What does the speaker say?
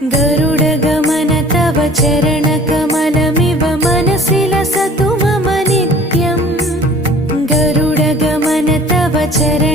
गरुडगमन तव चरणकमलमिव मनसि लसतु मम नित्यम् गरुडगमन तव चरण